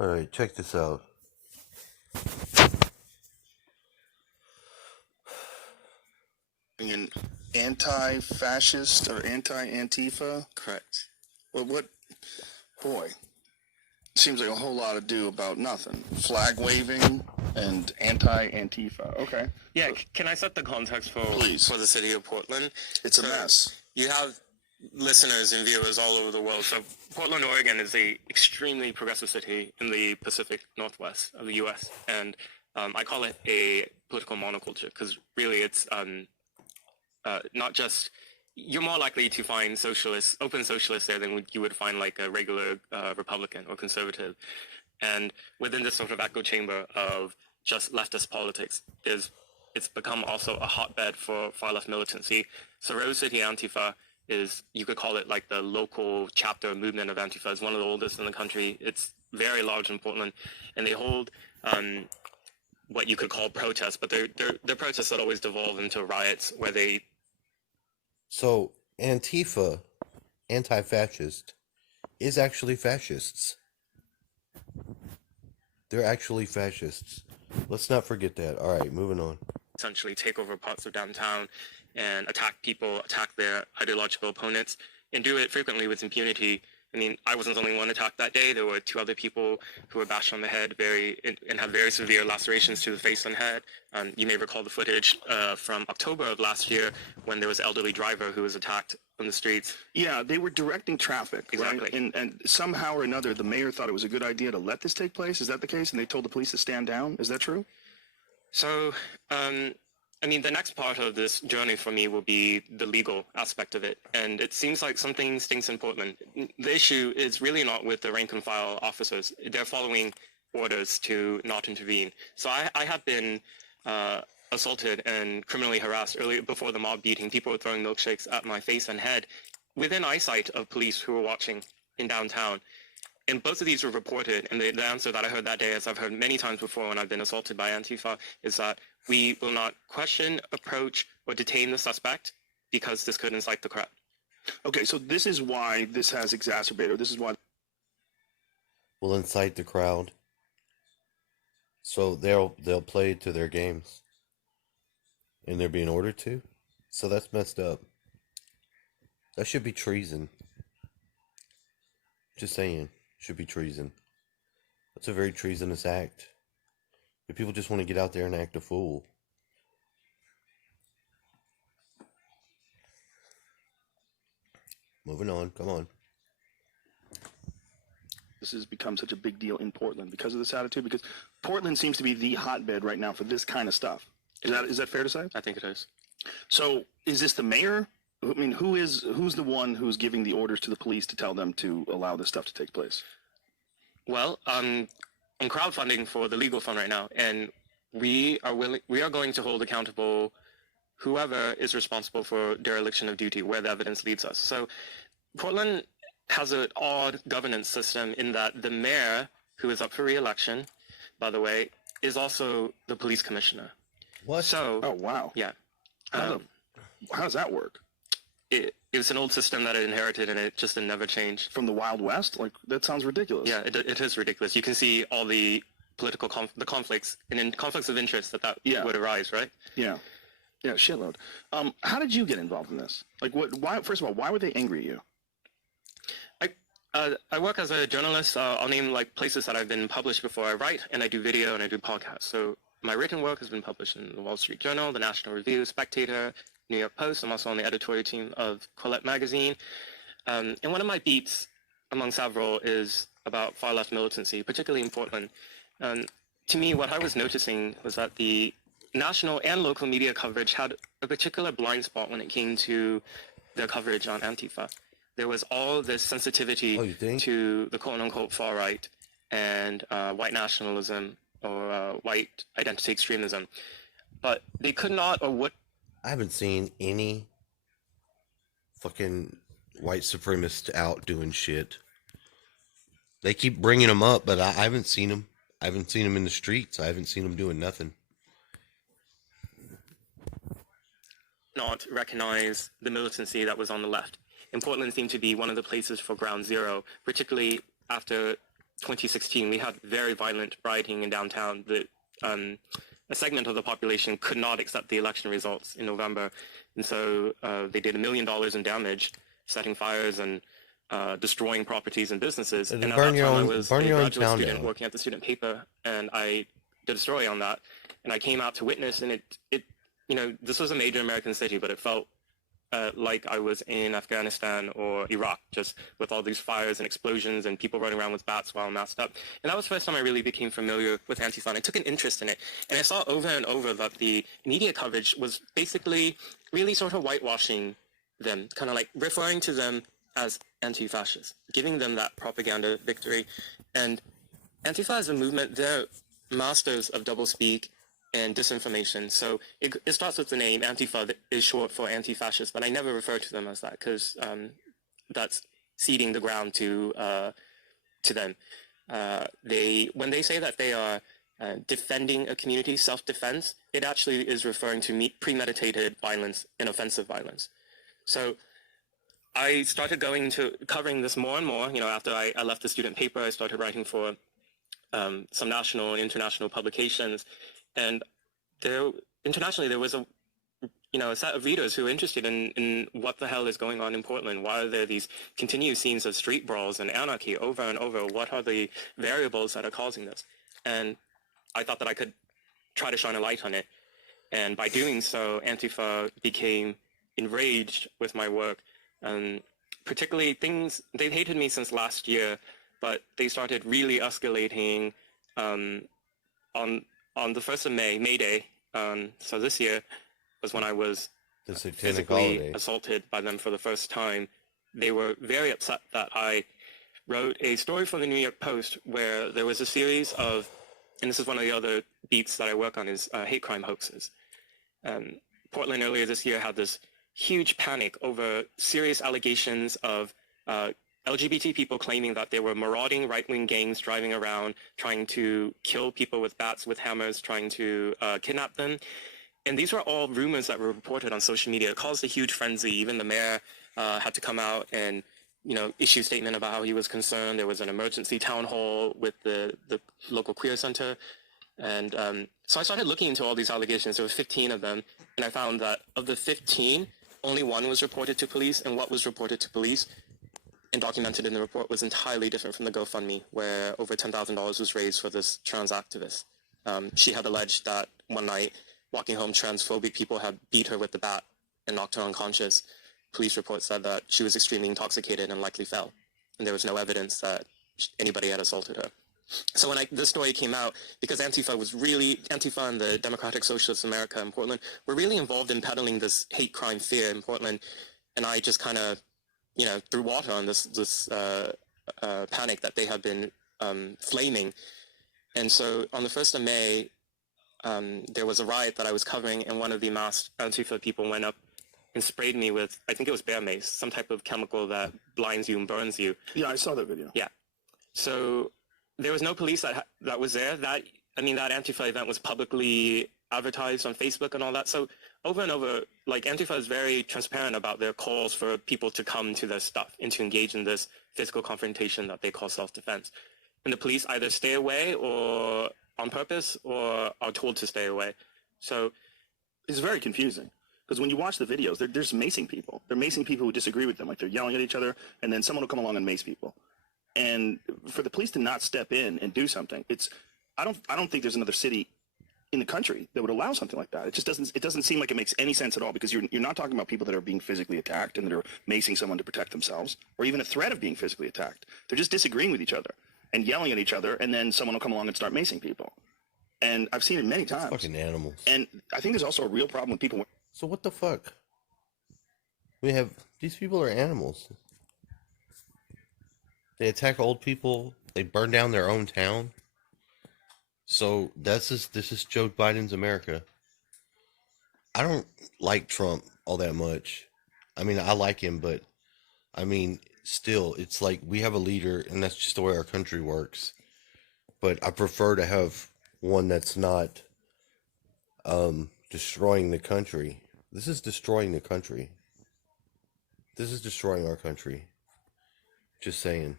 Alright, check this out. An anti-fascist or anti-Antifa? Correct. Well, boy, seems like a whole lot to do about nothing. Flag waving and anti-Antifa. Okay. Yeah, can I set the context for Please. the city of Portland? It's a mess. You have listeners and viewers all over the world. So Portland, Oregon is a extremely progressive city in the Pacific Northwest of the U.S. And I call it a political monoculture because really it's not just, you're more likely to find socialists, open socialists there than you would find like a regular Republican or conservative. And within this sort of echo chamber of just leftist politics, it's become also a hotbed for far left militancy. So Rose City Antifa is, you could call it like the local chapter movement of Antifa. It's one of the oldest in the country. It's very large in Portland, and they hold what you could call protests, but they're protests that always devolve into riots where they. So, Antifa, anti-fascist, is actually fascists. They're actually fascists. Let's not forget that. Alright, moving on. Essentially take over parts of downtown and attack people, attack their ideological opponents, and do it frequently with impunity. I mean, I wasn't the only one attacked that day. There were two other people who were bashed on the head and had very severe lacerations to the face and head. You may recall the footage from October of last year when there was an elderly driver who was attacked on the streets. Yeah, they were directing traffic, Exactly. right? And somehow or another, the mayor thought it was a good idea to let this take place. Is that the case? And they told the police to stand down? Is that true? So, I mean, the next part of this journey for me will be the legal aspect of it. And it seems like something stinks in Portland. The issue is really not with the rank and file officers. They're following orders to not intervene. So I have been assaulted and criminally harassed earlier before the mob beating. People were throwing milkshakes at my face and head within eyesight of police who were watching in downtown. And both of these were reported, and the answer that I heard that day, as I've heard many times before when I've been assaulted by Antifa, is that we will not question, approach, or detain the suspect because this could incite the crowd. Okay, so this is why this has exacerbated, or this is why... Will incite the crowd. So they'll play to their games. And they're being ordered to? So that's messed up. That should be treason. Just saying. Should be treason. That's a very treasonous act. If people just want to get out there and act a fool. Moving on, come on. This has become such a big deal in Portland because of this attitude, because Portland seems to be the hotbed right now for this kind of stuff. Is that fair to say? I think it is. So is this the mayor? I mean, who's the one who's giving the orders to the police to tell them to allow this stuff to take place? Well, I'm crowdfunding for the legal fund right now, and we are going to hold accountable whoever is responsible for dereliction of duty, where the evidence leads us. So Portland has an odd governance system in that the mayor, who is up for re-election, by the way, is also the police commissioner. What? So, Oh, wow. yeah. How does that work? It was an old system that I inherited, and it just never changed. From the Wild West? Like, that sounds ridiculous. Yeah, it is ridiculous. You can see all the political conflicts and in conflicts of interest that would arise, right? Yeah. Yeah, shitload. How did you get involved in this? Like, why? First of all, why were they angry at you? I work as a journalist. I'll name like places that I've been published before. I write and I do video and I do podcasts. So my written work has been published in the Wall Street Journal, the National Review, Spectator, New York Post. I'm also on the editorial team of Quillette magazine. And one of my beats, among several, is about far left militancy, particularly in Portland. To me, what I was noticing was that the national and local media coverage had a particular blind spot when it came to their coverage on Antifa. There was all this sensitivity to the quote-unquote far right and white nationalism or white identity extremism. But they could not or would... I haven't seen any fucking white supremacists out doing shit. They keep bringing them up, but I haven't seen them. I haven't seen them in the streets. I haven't seen them doing nothing. Not recognize the militancy that was on the left. And Portland seemed to be one of the places for ground zero, particularly after 2016, we had very violent rioting in downtown. A segment of the population could not accept the election results in November, and so they did $1 million in damage, setting fires and destroying properties and businesses. And And at burn that your time, I own was burn a your own graduate town student down. working at the student paper, and I did a story on that. And I came out to witness, and it this was a major American city, but it felt like I was in Afghanistan or Iraq, just with all these fires and explosions and people running around with bats while masked up. And that was the first time I really became familiar with Antifa. And I took an interest in it. And I saw over and over that the media coverage was basically really sort of whitewashing them, kind of like referring to them as anti-fascist, giving them that propaganda victory. And Antifa as a movement, they're masters of doublespeak and disinformation. So it starts with the name Antifa, that is short for anti-fascist, but I never refer to them as that because that's ceding the ground to them. When they say that they are defending a community, self-defense, it actually is referring to premeditated violence and offensive violence. So I started going to covering this more and more. After I left the student paper, I started writing for some national and international publications. And internationally, there was a set of readers who were interested in what the hell is going on in Portland. Why are there these continued scenes of street brawls and anarchy over and over? What are the variables that are causing this? And I thought that I could try to shine a light on it. And by doing so, Antifa became enraged with my work. Particularly they've hated me since last year, but they started really escalating on the 1st of May Day. So this year was when I was The satanic physically holiday. assaulted by them for the first time. They were very upset that I wrote a story for the New York Post where there was a series of, and this is one of the other beats that I work on, is hate crime hoaxes. Portland earlier this year had this huge panic over serious allegations of LGBT people claiming that there were marauding right-wing gangs driving around, trying to kill people with bats, with hammers, trying to kidnap them. And these were all rumors that were reported on social media. It caused a huge frenzy. Even the mayor had to come out and issue a statement about how he was concerned. There was an emergency town hall with the local queer center. And so I started looking into all these allegations. There were 15 of them. And I found that of the 15, only one was reported to police. And what was reported to police and documented in the report was entirely different from the GoFundMe, where over $10,000 was raised for this trans activist. She had alleged that one night, walking home, transphobic people had beat her with the bat and knocked her unconscious. Police reports said that she was extremely intoxicated and likely fell, and there was no evidence that anybody had assaulted her. So when this story came out, because Antifa and the Democratic Socialists of America in Portland were really involved in peddling this hate crime fear in Portland, and I just kind of threw water on this panic that they had been flaming. And so on the 1st of May, there was a riot that I was covering, and one of the masked Antifa people went up and sprayed me with, I think it was bear mace, some type of chemical that blinds you and burns you. Yeah, I saw that video. Yeah. So there was no police that was there. That Antifa event was publicly advertised on Facebook and all that. So over and over, Antifa is very transparent about their calls for people to come to their stuff and to engage in this physical confrontation that they call self-defense. And the police either stay away or on purpose or are told to stay away. So it's very confusing because when you watch the videos, they're just macing people. They're macing people who disagree with them. They're yelling at each other, and then someone will come along and mace people. And for the police to not step in and do something, I don't think there's another city in the country that would allow something like that. It doesn't seem like it makes any sense at all, because you're not talking about people that are being physically attacked and that are macing someone to protect themselves, or even a threat of being physically attacked. They're just disagreeing with each other and yelling at each other, and then someone will come along and start macing people. And I've seen it many times. Fucking animals. And I think there's also a real problem with people. So what the fuck? These people are animals. They attack old people. They burn down their own town. So this is Joe Biden's America. I don't like Trump all that much. I like him, but still, it's like we have a leader, and that's just the way our country works. But I prefer to have one that's not destroying the country. This is destroying the country. This is destroying our country. Just saying.